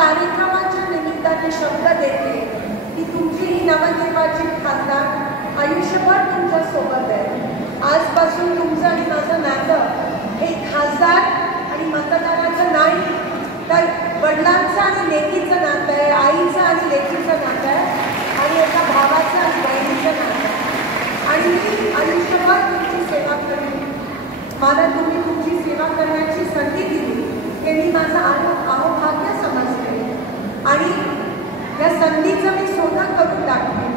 कार्यक्रमाच्या निमित्ताने शब्द देते की तुमची ही नवनिर्वाचित खासदार आयुष्यभर तुमच्या सोबत आहे। आजपासून तुमचं आणि माझं नातं हे खासदार आणि मतदाराचं नाही, तर वडिलांचं आणि लेकीचं नातं आहे, आईचं आणि लेकीचं नातं आहे, आणि एका भावाचं आणि बहिणीचं नातं आहे। आणि मी आयुष्यभर तुमची सेवा करेन। मला तुम्ही तुमची सेवा करण्याची संधी दिली हे मी माझं अहोभाग्य समजते, आणि या संधीचं मी सोनं करून टाकते।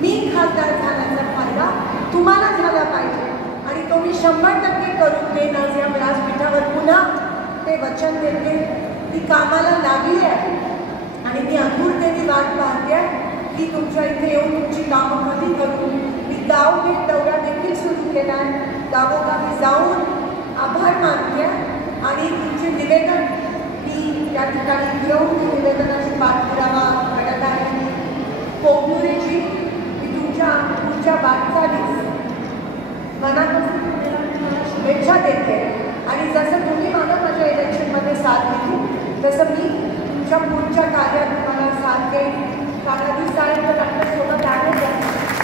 मी खासदार झाल्याचा फायदा तुम्हाला झाला पाहिजे, आणि तो मी 100% करून देईन। आज या व्यासपीठावर पुन्हा ते वचन देते। ती कामाला लागली आहे आणि मी आतुरतेने वाट पाहते की तुमच्या इथे येऊन तुमची कामं कधी करू। मी गावभेट दौरा देखील सुरू केला आहे, गावोगावी जाऊन आभार मानते आणि तुमचे निवेदन मी या ठिकाणी घेऊन निवेदनाची पाठपुरावा करत आहे। कोगनुरेजी, मी तुमच्या वाटचालीस मनापासून शुभेच्छा देते, आणि जसं तुम्ही मला माझ्या इलेक्शनमध्ये साथ दिली तसं मी तुमच्या पुढच्या कार्यात तुम्हाला साथ देईन। काळाजी साहेब तर आपल्यासोबत आहेत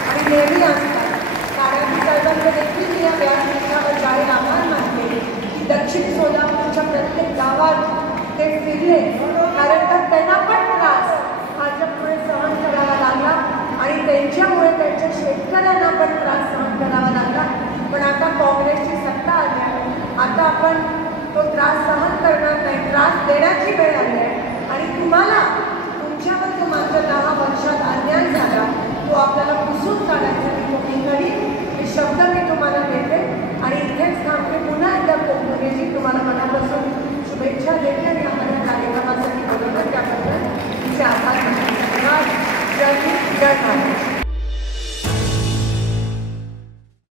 आणि नेहमी असतात। काळाजी साहेबांचं देखील मी या व्यासपीठावर जाहीर आभार मानते की दक्षिण सोलापूरच्या प्रत्येक गावात ते फिरले, कारण तर त्यांना पण त्रास भाजपमुळे सहन करावा लागला आणि त्यांच्यामुळे त्यांच्या शेतकऱ्यांना पण त्रास सहन करावा लागला। पण आता काँग्रेसची सत्ता आली आहे, आता आपण तो त्रास सहन करणार नाही, त्रास देण्याची वेळ आली आहे। आणि तुम्हाला तुमच्यावर जो मागच्या 10 वर्षात अन्याय झाला तो आपल्याला पुसून काढायचा मी तुम्ही करीन, हे शब्द मी तुम्हाला देते आणि इथेच थांबते। पुन्हा एकदा कोगनुरेजी तुम्हाला मनापासून शुभेच्छा देते आणि आपल्या कार्यक्रमासाठी बोलवलं त्याबद्दल तुमचे आभार मानते। धन्यवाद। जय हिंद, जय भारत।